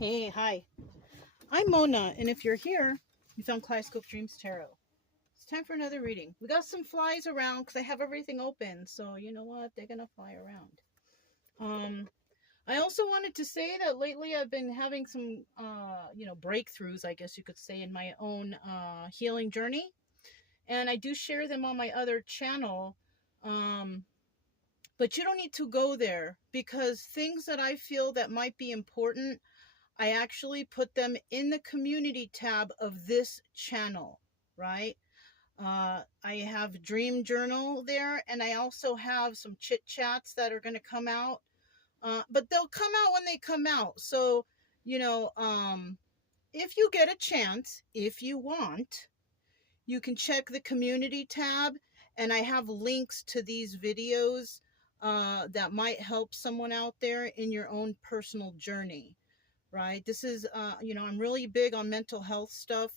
Hey, hi. I'm Mona, and if you're here, you found Kaleidoscope Dreams Tarot. It's time for another reading. We got some flies around because I have everything open, so you know what? They're gonna fly around. Um, I also wanted to say that lately I've been having some, breakthroughs, I guess you could say, in my own healing journey, and I do share them on my other channel. Um, but you don't need to go there because things that I feel that might be important, I actually put them in the community tab of this channel, right? I have Dream Journal there, and I also have some chit chats that are going to come out. But they'll come out when they come out. So, you know, if you get a chance, if you want, you can check the community tab, and I have links to these videos that might help someone out there in your own personal journey, right? This is, I'm really big on mental health stuff.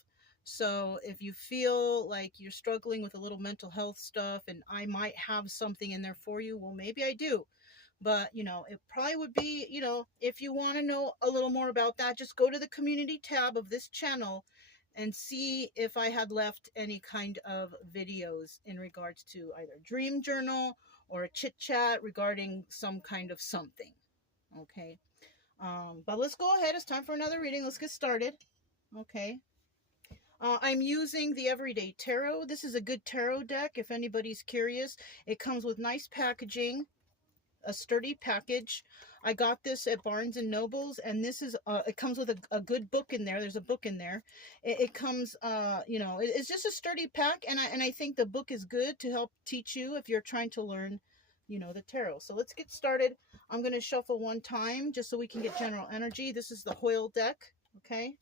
So if you feel like you're struggling with a little mental health stuff and I might have something in there for you, well, maybe I do. But, it probably would be, if you want to know a little more about that, just go to the community tab of this channel and see if I had left any kind of videos in regards to either dream journal or a chit chat regarding some kind of something. Okay. But let's go ahead. It's time for another reading. Let's get started. Okay. I'm using the Everyday Tarot. This is a good tarot deck if anybody's curious. It comes with nice packaging, a sturdy package. I got this at Barnes and Nobles, and this is it comes with a good book in there. There's a book in there. It comes it's just a sturdy pack, and I think the book is good to help teach you if you're trying to learn the tarot. So let's get started. I'm going to shuffle one time just so we can get general energy. This is the Hoyle deck. Okay,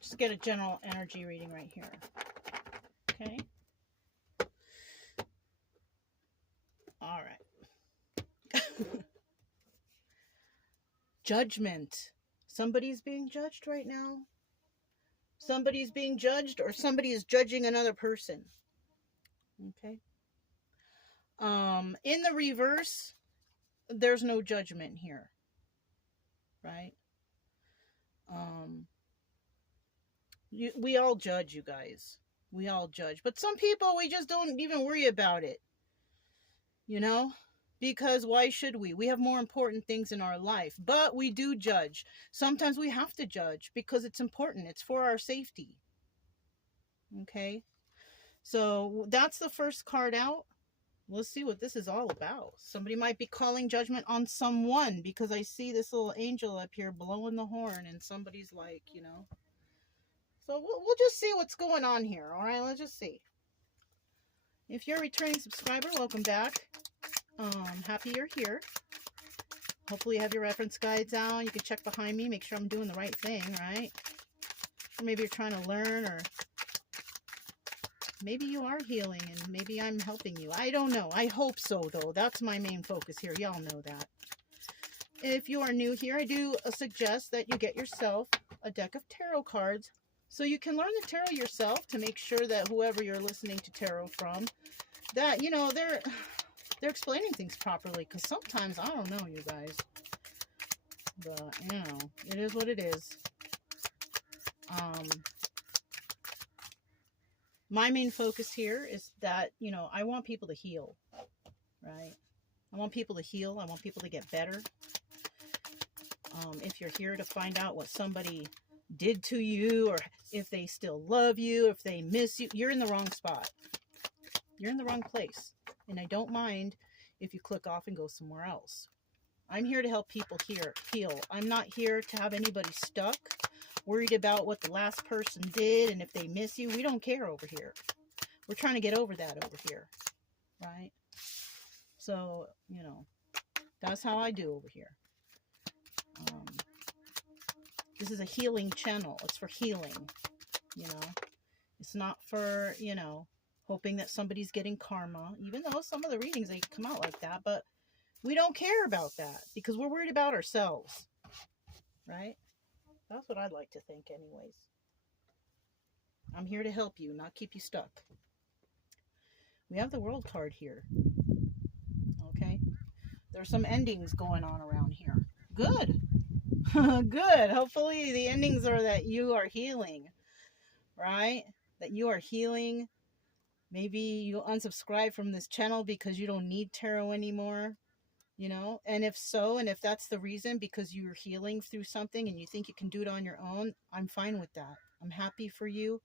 just get a general energy reading right here. Okay, all right. Judgment. Somebody's being judged right now. Somebody's being judged, or somebody is judging another person. Okay. In the reverse, there's no judgment here, right? We all judge, you guys. We all judge, but some people, we just don't even worry about it, because why should we? We have more important things in our life, but we do judge. Sometimes we have to judge because it's important. It's for our safety. Okay. So that's the first card out. Let's see what this is all about. Somebody might be calling judgment on someone because I see this little angel up here blowing the horn, and somebody's like, So we'll just see what's going on here. All right, let's just see. If you're a returning subscriber, welcome back. Happy you're here. Hopefully you have your reference guides out. You can check behind me, make sure I'm doing the right thing, right? Or maybe you're trying to learn, or maybe you are healing and maybe I'm helping you. I don't know. I hope so, though. That's my main focus here. Y'all know that. If you are new here, I do suggest that you get yourself a deck of tarot cards so you can learn the tarot yourself, to make sure that whoever you're listening to tarot from, that, they're explaining things properly. Because sometimes, I don't know, you guys. But, it is what it is. My main focus here is that, I want people to heal, right? I want people to heal. I want people to get better. If you're here to find out what somebody did to you, or if they still love you, if they miss you, you're in the wrong spot. You're in the wrong place. And I don't mind if you click off and go somewhere else. I'm here to help people heal. I'm not here to have anybody stuck, worried about what the last person did, and if they miss you. We don't care over here. We're trying to get over that over here, right? So, that's how I do over here. This is a healing channel. It's for healing, It's not for, hoping that somebody's getting karma, even though some of the readings, they come out like that. But we don't care about that because we're worried about ourselves, right? That's what I'd like to think anyways. I'm here to help you, not keep you stuck. We have the World card here. Okay. There's some endings going on around here. Good. Good. Hopefully the endings are that you are healing, right? That you are healing. Maybe you unsubscribe from this channel because you don't need tarot anymore, you know? And if so, and if that's the reason, because you're healing through something and you think you can do it on your own, I'm fine with that. I'm happy for you.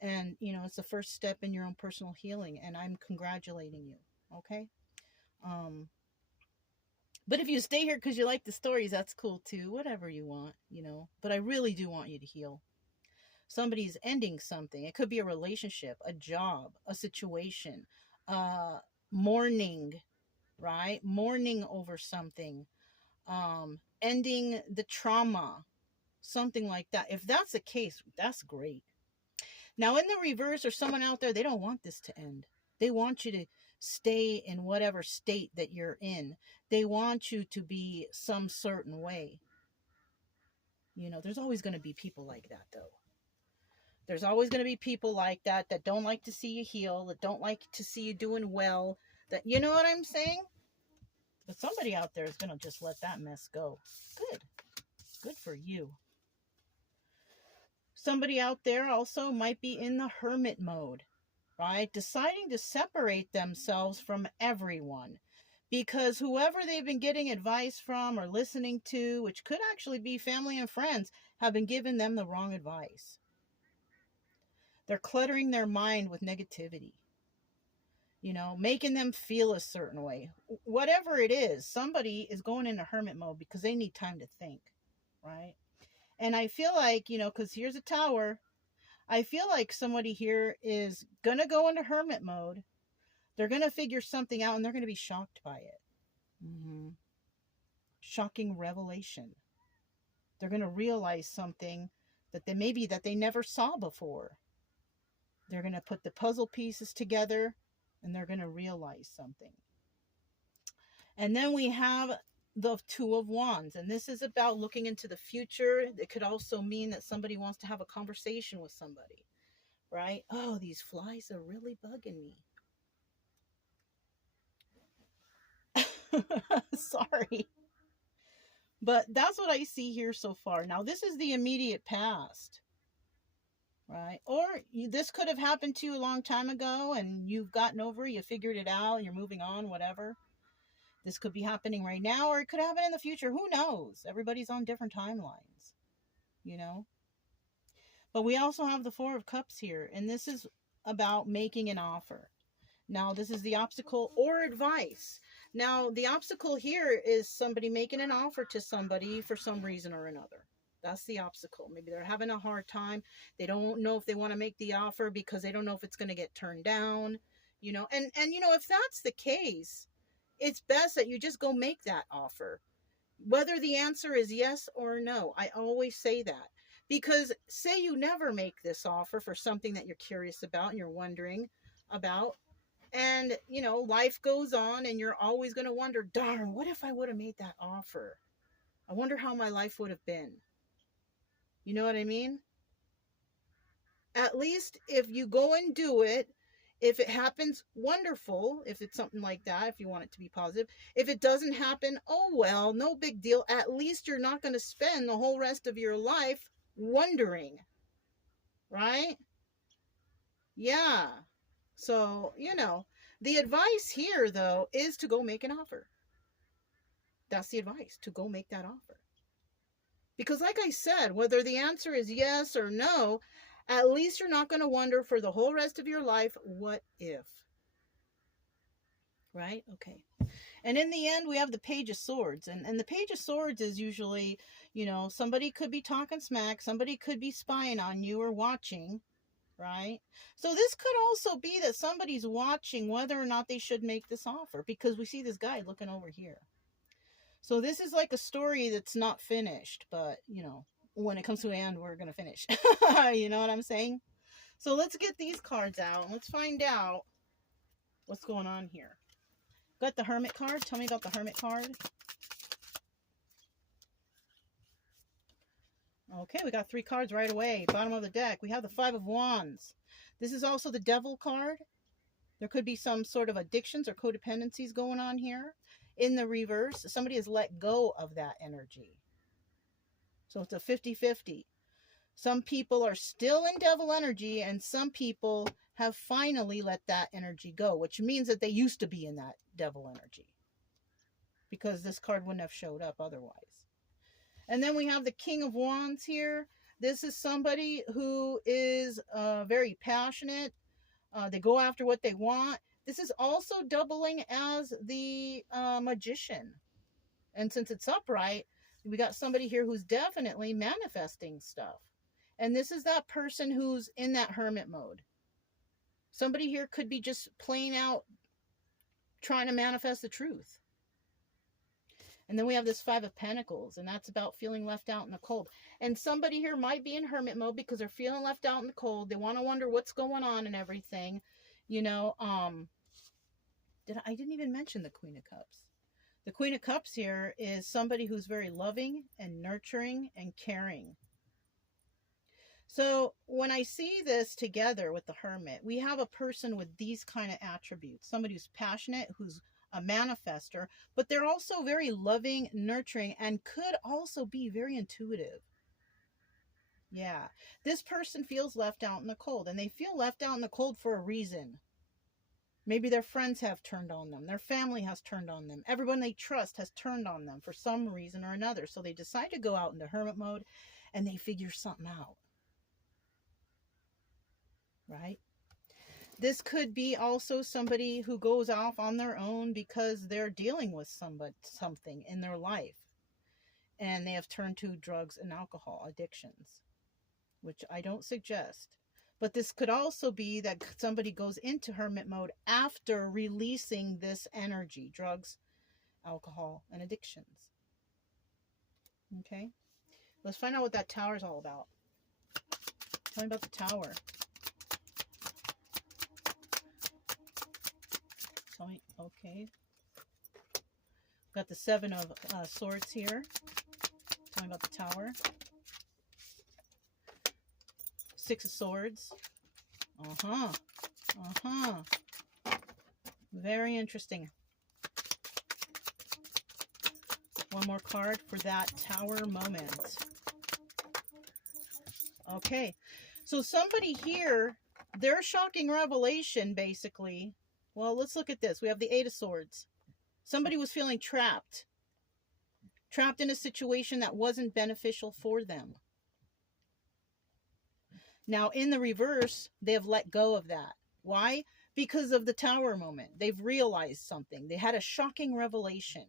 And, you know, it's the first step in your own personal healing, and I'm congratulating you, okay? But if you stay here because you like the stories, that's cool too. Whatever you want, you know. But I really do want you to heal. Somebody's ending something. It could be a relationship, a job, a situation, mourning, right? Mourning over something, ending the trauma, something like that. If that's the case, that's great. Now, in the reverse, there's someone out there, they don't want this to end. They want you to stay in whatever state that you're in. They want you to be some certain way. You know, there's always going to be people like that, though. There's always going to be people like that that don't like to see you heal, that don't like to see you doing well, that, you know what I'm saying? But somebody out there is going to just let that mess go. Good. Good for you. Somebody out there also might be in the hermit mode, right? Deciding to separate themselves from everyone. Because whoever they've been getting advice from or listening to, which could actually be family and friends, have been giving them the wrong advice. They're cluttering their mind with negativity. You know, making them feel a certain way. Whatever it is, somebody is going into hermit mode because they need time to think, right? And I feel like, you know, because here's a tower, I feel like somebody here is going to go into hermit mode. They're going to figure something out and they're going to be shocked by it. Mm-hmm. Shocking revelation. They're going to realize something that they never saw before. They're going to put the puzzle pieces together and they're going to realize something. And then we have the Two of Wands, and this is about looking into the future. It could also mean that somebody wants to have a conversation with somebody, right? Oh, these flies are really bugging me. Sorry. But that's what I see here so far. Now, this is the immediate past, right? Or this could have happened to you a long time ago and you've gotten over it, you figured it out, you're moving on, whatever. This could be happening right now, or it could happen in the future. Who knows? Everybody's on different timelines, you know? But we also have the Four of Cups here, and this is about making an offer. Now, this is the obstacle or advice. Now, the obstacle here is somebody making an offer to somebody for some reason or another. That's the obstacle. Maybe they're having a hard time. They don't know if they want to make the offer because they don't know if it's going to get turned down, you know? And you know, if that's the case, it's best that you just go make that offer. Whether the answer is yes or no. I always say that. Because say you never make this offer for something that you're curious about and you're wondering about. And, you know, life goes on and you're always going to wonder, darn, what if I would have made that offer? I wonder how my life would have been. You know what I mean? At least if you go and do it, if it happens, wonderful. If it's something like that, if you want it to be positive. If it doesn't happen, oh well, no big deal. At least you're not going to spend the whole rest of your life wondering. Right? Yeah. So, you know, the advice here, though, is to go make an offer. That's the advice, to go make that offer. Because like I said, whether the answer is yes or no, at least you're not going to wonder for the whole rest of your life, what if? Right? Okay. And in the end, we have the Page of Swords. And the Page of Swords is usually, you know, somebody could be talking smack. Somebody could be spying on you or watching. Right? So this could also be that somebody's watching whether or not they should make this offer. Because we see this guy looking over here. So this is like a story that's not finished. But, you know, when it comes to the end, we're going to finish. You know what I'm saying? So let's get these cards out. Let's find out what's going on here. Got the Hermit card. Tell me about the Hermit card. Okay, we got 3 cards right away. Bottom of the deck. We have the Five of Wands. This is also the Devil card. There could be some sort of addictions or codependencies going on here. In the reverse, somebody has let go of that energy. So it's a 50-50. Some people are still in devil energy, and some people have finally let that energy go, which means that they used to be in that devil energy, because this card wouldn't have showed up otherwise. And then we have the King of Wands here. This is somebody who is very passionate. They go after what they want. This is also doubling as the Magician. And since it's upright, we got somebody here who's definitely manifesting stuff. And this is that person who's in that hermit mode. Somebody here could be just plain out trying to manifest the truth. And then we have this Five of Pentacles, and that's about feeling left out in the cold. And somebody here might be in hermit mode because they're feeling left out in the cold. They want to wonder what's going on and everything. You know, I didn't even mention the Queen of Cups. The Queen of Cups here is somebody who's very loving and nurturing and caring. So when I see this together with the Hermit, we have a person with these kind of attributes. Somebody who's passionate, who's a manifester, but they're also very loving, nurturing, and could also be very intuitive. Yeah, this person feels left out in the cold, and they feel left out in the cold for a reason. Maybe their friends have turned on them. Their family has turned on them. Everyone they trust has turned on them for some reason or another. So they decide to go out into hermit mode, and they figure something out. Right? This could be also somebody who goes off on their own because they're dealing with something in their life, and they have turned to drugs and alcohol addictions, which I don't suggest. But this could also be that somebody goes into hermit mode after releasing this energy, drugs, alcohol, and addictions. Okay, let's find out what that tower is all about. Tell me about the tower. Okay. Got the Seven of Swords here. Tell me about the tower. Six of Swords. Very interesting. One more card for that tower moment. Okay. So somebody here, their shocking revelation basically. Well, let's look at this. We have the Eight of Swords. Somebody was feeling trapped. Trapped in a situation that wasn't beneficial for them. Now, in the reverse, they have let go of that. Why? Because of the tower moment. They've realized something. They had a shocking revelation.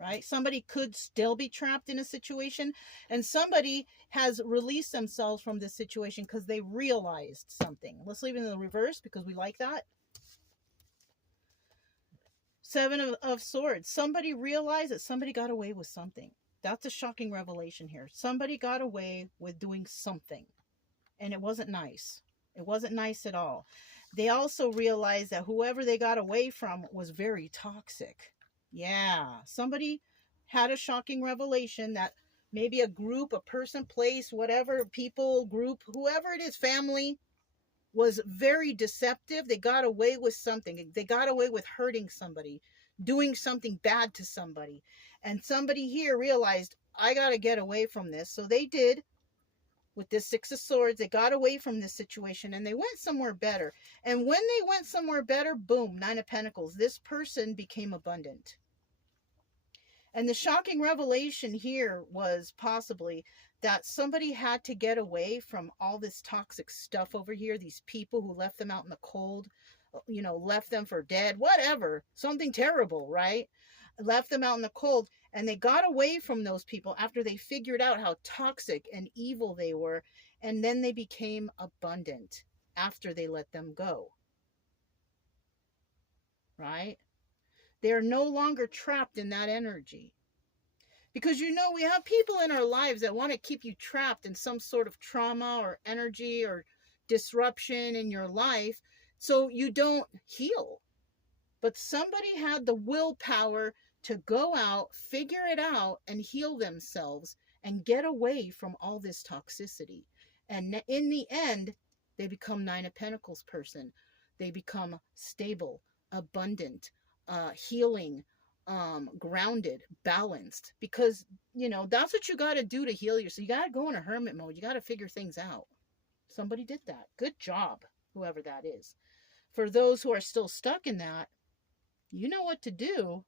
Right? Somebody could still be trapped in a situation, and somebody has released themselves from this situation because they realized something. Let's leave it in the reverse because we like that. Seven of Swords. Somebody realized that somebody got away with something. That's a shocking revelation here. Somebody got away with doing something, and it wasn't nice. It wasn't nice at all. They also realized that whoever they got away from was very toxic. Yeah, somebody had a shocking revelation that maybe a group, a person, place, whatever, people, group, whoever it is, family, was very deceptive. They got away with something. They got away with hurting somebody, doing something bad to somebody. And somebody here realized, I got to get away from this. So they did. With this Six of Swords, they got away from this situation and they went somewhere better. And when they went somewhere better, boom, Nine of Pentacles. This person became abundant. And the shocking revelation here was possibly that somebody had to get away from all this toxic stuff over here. These people who left them out in the cold, you know, left them for dead, whatever, something terrible, right? Left them out in the cold. And they got away from those people after they figured out how toxic and evil they were. And then they became abundant after they let them go. Right? They are no longer trapped in that energy. Because, you know, we have people in our lives that want to keep you trapped in some sort of trauma or energy or disruption in your life so you don't heal. But somebody had the willpower to go out, figure it out, and heal themselves and get away from all this toxicity. And in the end, they become Nine of Pentacles person. They become stable, abundant, healing, grounded, balanced, because that's what you got to do to heal yourself. You got to go in a hermit mode. You got to figure things out. Somebody did that. Good job, whoever that is. For those who are still stuck in that, you know what to do.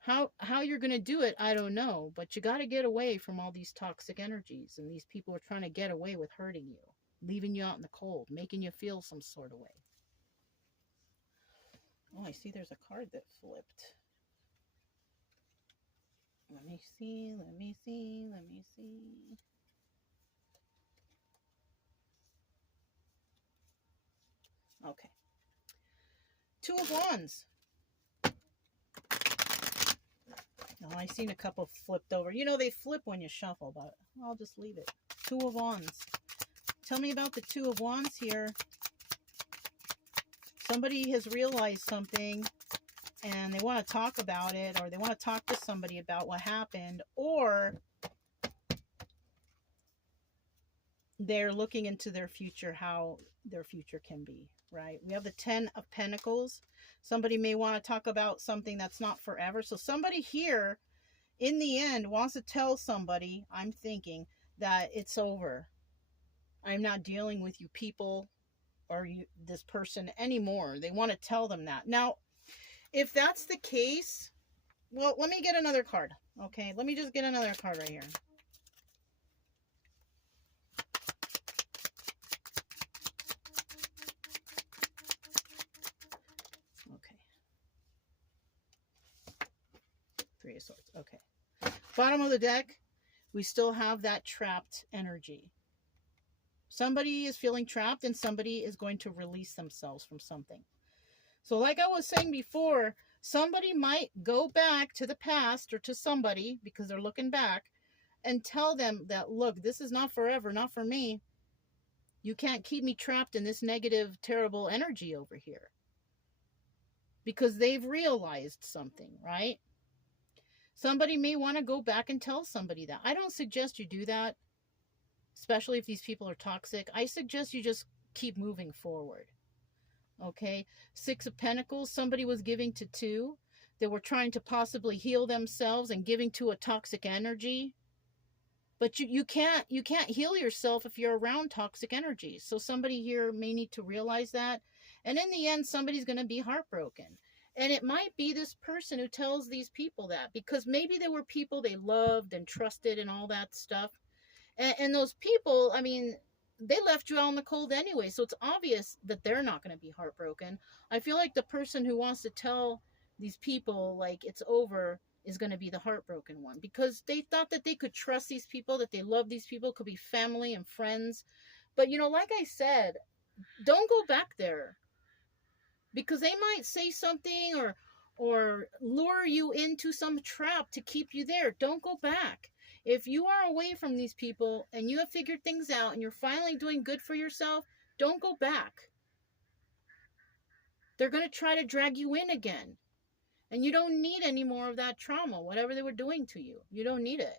How you're going to do it, I don't know, but you got to get away from all these toxic energies, and these people are trying to get away with hurting you, leaving you out in the cold, making you feel some sort of way. Oh, I see there's a card that flipped. Let me see. Okay. Two of Wands. Oh, I seen a couple flipped over. They flip when you shuffle, but I'll just leave it. Two of Wands. Tell me about the Two of Wands here. Somebody has realized something and they want to talk about it, or they want to talk to somebody about what happened, or they're looking into their future, how their future can be, right? We have the 10 of Pentacles. Somebody may want to talk about something that's not forever. So somebody here, in the end, wants to tell somebody, I'm thinking, that it's over. I'm not dealing with you people or this person anymore. They want to tell them that. Now, if that's the case, well, let me get another card. Okay, let me just get another card right here. Okay. Three of Swords. Okay. Bottom of the deck, we still have that trapped energy. Somebody is feeling trapped and somebody is going to release themselves from something. So like I was saying before, somebody might go back to the past or to somebody because they're looking back and tell them that, look, this is not forever, not for me. You can't keep me trapped in this negative, terrible energy over here. Because they've realized something, right? Somebody may want to go back and tell somebody that. I don't suggest you do that, especially if these people are toxic. I suggest you just keep moving forward. Okay? Six of Pentacles, somebody was giving to two. They were trying to possibly heal themselves and giving to a toxic energy. But you can't heal yourself if you're around toxic energy. So somebody here may need to realize that. And in the end, somebody's going to be heartbroken. And it might be this person who tells these people that, because maybe there were people they loved and trusted and all that stuff. And those people, I mean, they left you out in the cold anyway. So it's obvious that they're not going to be heartbroken. I feel like the person who wants to tell these people like it's over is going to be the heartbroken one, because they thought that they could trust these people, that they love these people, could be family and friends. But, like I said, don't go back there, because they might say something or lure you into some trap to keep you there. Don't go back. If you are away from these people and you have figured things out and you're finally doing good for yourself, don't go back. They're going to try to drag you in again. And you don't need any more of that trauma, whatever they were doing to you. You don't need it.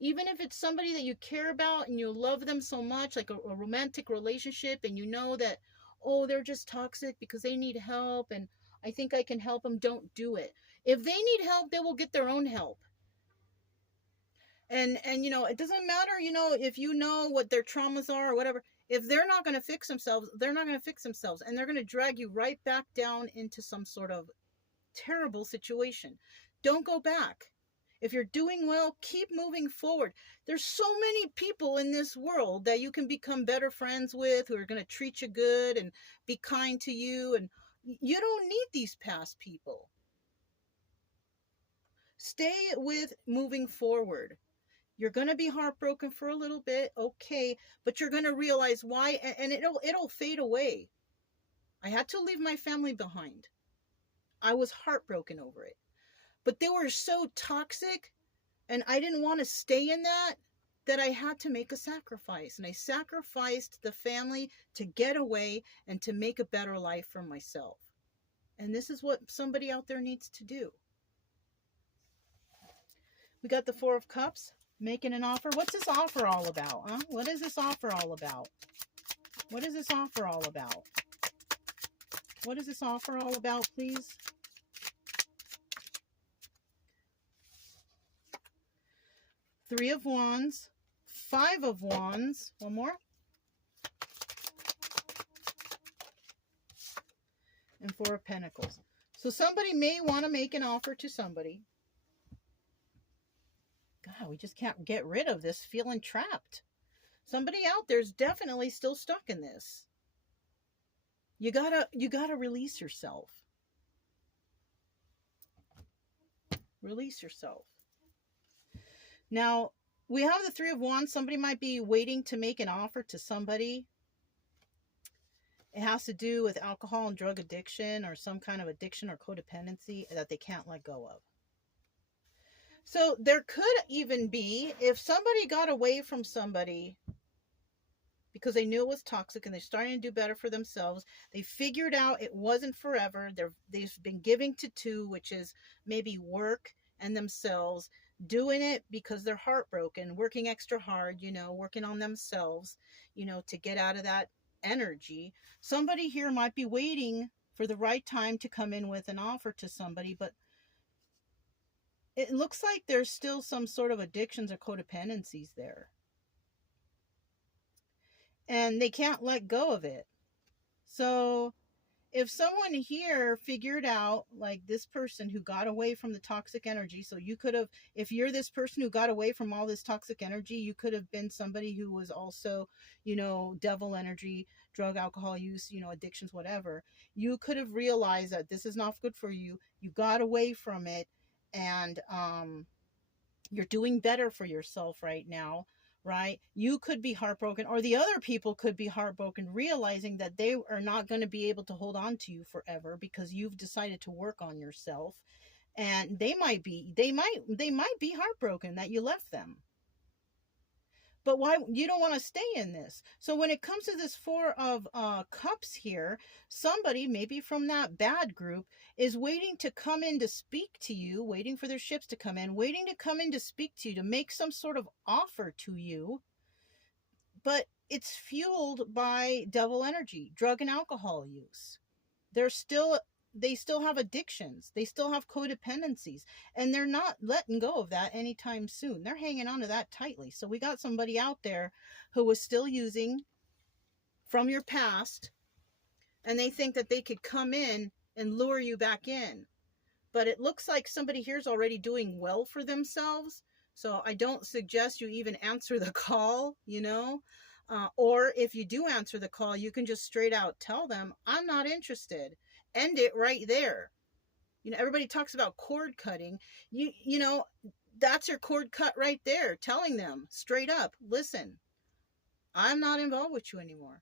Even if it's somebody that you care about and you love them so much, like a romantic relationship, and you know that, oh, they're just toxic because they need help and I think I can help them, don't do it. If they need help, they will get their own help. And it doesn't matter, if you know what their traumas are or whatever. If they're not going to fix themselves, they're not going to fix themselves. And they're going to drag you right back down into some sort of terrible situation. Don't go back. If you're doing well, keep moving forward. There's so many people in this world that you can become better friends with, who are going to treat you good and be kind to you. And you don't need these past people. Stay with moving forward. You're going to be heartbroken for a little bit, okay, but you're going to realize why, and it'll fade away. I had to leave my family behind. I was heartbroken over it. But they were so toxic, and I didn't want to stay in that I had to make a sacrifice. And I sacrificed the family to get away and to make a better life for myself. And this is what somebody out there needs to do. We got the Four of Cups. Making an offer. What's this offer all about? Huh? What is this offer all about? What is this offer all about? What is this offer all about, please? Three of Wands, Five of Wands, one more, and Four of Pentacles. So somebody may want to make an offer to somebody. God, we just can't get rid of this feeling trapped. Somebody out there's definitely still stuck in this. You gotta release yourself. Release yourself. Now, we have the Three of Wands. Somebody might be waiting to make an offer to somebody. It has to do with alcohol and drug addiction or some kind of addiction or codependency that they can't let go of. So there could even be, if somebody got away from somebody because they knew it was toxic and they're starting to do better for themselves, they figured out it wasn't forever. They've been giving to two, which is maybe work and themselves, doing it because they're heartbroken, working extra hard, working on themselves, to get out of that energy. Somebody here might be waiting for the right time to come in with an offer to somebody, but it looks like there's still some sort of addictions or codependencies there. And they can't let go of it. So if someone here figured out, like this person who got away from the toxic energy, so you could have, if you're this person who got away from all this toxic energy, you could have been somebody who was also, devil energy, drug, alcohol use, addictions, whatever. You could have realized that this is not good for you. You got away from it, and you're doing better for yourself right now, right? You could be heartbroken, or the other people could be heartbroken, realizing that they are not going to be able to hold on to you forever because you've decided to work on yourself. And they might be heartbroken that you left them. But why you don't want to stay in this? So when it comes to this Four of Cups here, somebody maybe from that bad group is waiting to come in to speak to you, waiting for their ships to come in, waiting to come in to speak to you, to make some sort of offer to you. But it's fueled by devil energy, drug and alcohol use. They still have addictions. They still have codependencies, and they're not letting go of that anytime soon. They're hanging on to that tightly. So we got somebody out there who was still using from your past, and they think that they could come in and lure you back in. But it looks like somebody here's already doing well for themselves. So I don't suggest you even answer the call, or if you do answer the call, you can just straight out tell them, I'm not interested. End it right there. Everybody talks about cord cutting. That's your cord cut right there. Telling them straight up, listen, I'm not involved with you anymore.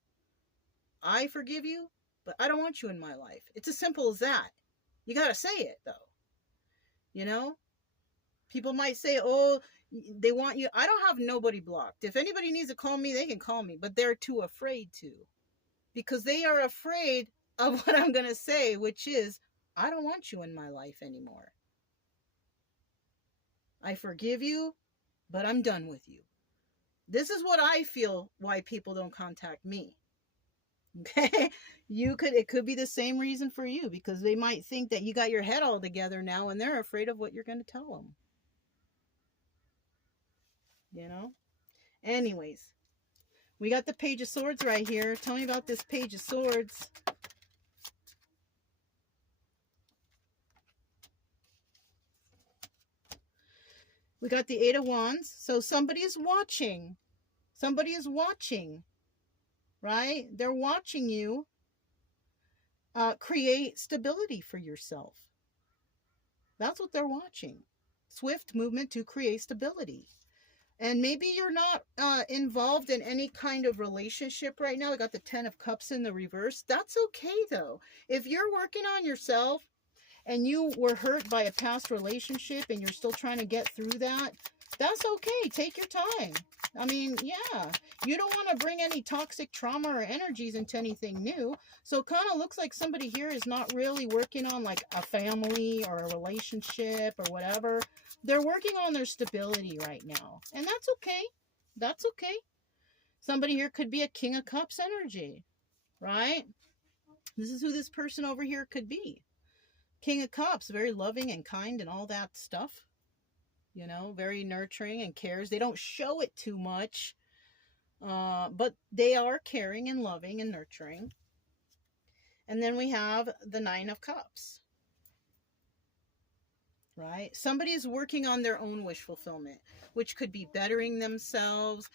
I forgive you, but I don't want you in my life. It's as simple as that. You got to say it though. People might say, oh, they want you. I don't have nobody blocked. If anybody needs to call me, they can call me, but they're too afraid to, because they are afraid of what I'm going to say, which is, I don't want you in my life anymore. I forgive you, but I'm done with you. This is what I feel why people don't contact me. Okay? It could be the same reason for you, because they might think that you got your head all together now and they're afraid of what you're going to tell them. Anyways, we got the Page of Swords right here. Tell me about this Page of Swords. We got the Eight of Wands. So somebody is watching. Somebody is watching, right? They're watching you create stability for yourself. That's what they're watching. Swift movement to create stability. And maybe you're not involved in any kind of relationship right now. I got the Ten of Cups in the reverse. That's okay, though. If you're working on yourself and you were hurt by a past relationship and you're still trying to get through that, that's okay. Take your time. I mean, yeah, you don't want to bring any toxic trauma or energies into anything new. So it kind of looks like somebody here is not really working on like a family or a relationship or whatever. They're working on their stability right now. And that's okay. That's okay. Somebody here could be a King of Cups energy, right? This is who this person over here could be. King of Cups, very loving and kind and all that stuff. You know, very nurturing and cares. They don't show it too much, but they are caring and loving and nurturing. And then we have the Nine of Cups. Right? Somebody is working on their own wish fulfillment, which could be bettering themselves,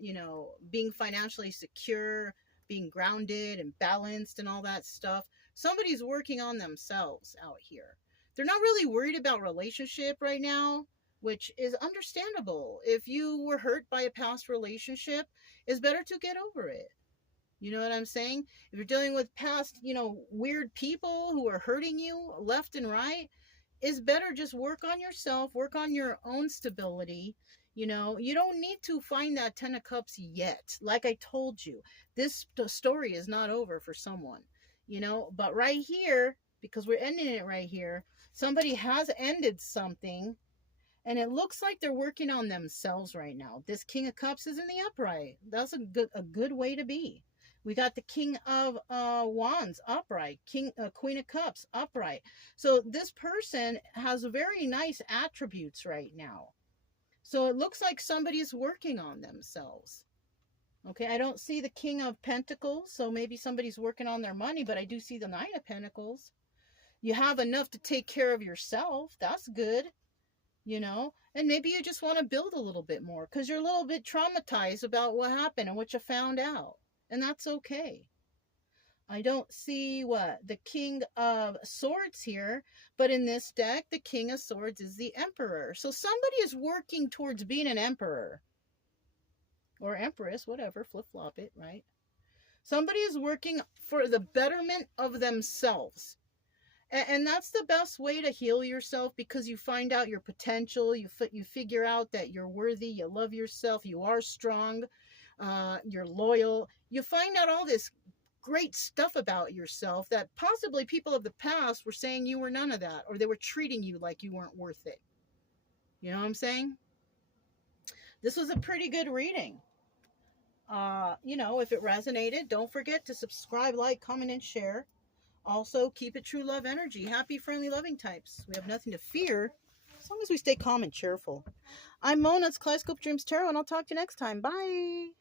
you know, being financially secure, being grounded and balanced and all that stuff. Somebody's working on themselves out here. They're not really worried about relationship right now, which is understandable. If you were hurt by a past relationship, it's better to get over it. You know what I'm saying? If you're dealing with past, you know, weird people who are hurting you left and right, it's better just work on yourself, work on your own stability. You know, you don't need to find that 10 of Cups yet. Like I told you, this story is not over for someone, you know, but right here, because we're ending it right here, somebody has ended something, and it looks like they're working on themselves right now. This King of Cups is in the upright. That's a good way to be. We got the King of Wands upright, Queen of Cups upright. So this person has very nice attributes right now. So it looks like somebody's working on themselves. Okay, I don't see the King of Pentacles, so maybe somebody's working on their money, but I do see the Nine of Pentacles. You have enough to take care of yourself. That's good, you know, and maybe you just want to build a little bit more because you're a little bit traumatized about what happened and what you found out. And that's okay. I don't see the King of Swords here, but in this deck, the King of Swords is the Emperor. So somebody is working towards being an emperor or empress, whatever, flip-flop it, right? Somebody is working for the betterment of themselves. And that's the best way to heal yourself, because you find out your potential, you figure out that you're worthy, you love yourself, you are strong, you're loyal. You find out all this great stuff about yourself that possibly people of the past were saying you were none of that, or they were treating you like you weren't worth it. You know what I'm saying? This was a pretty good reading. You know, if it resonated, don't forget to subscribe, like, comment, and share. Also, keep it true love energy. Happy, friendly, loving types. We have nothing to fear as long as we stay calm and cheerful. I'm Mona. It's Kaleidoscope Dreams Tarot, and I'll talk to you next time. Bye.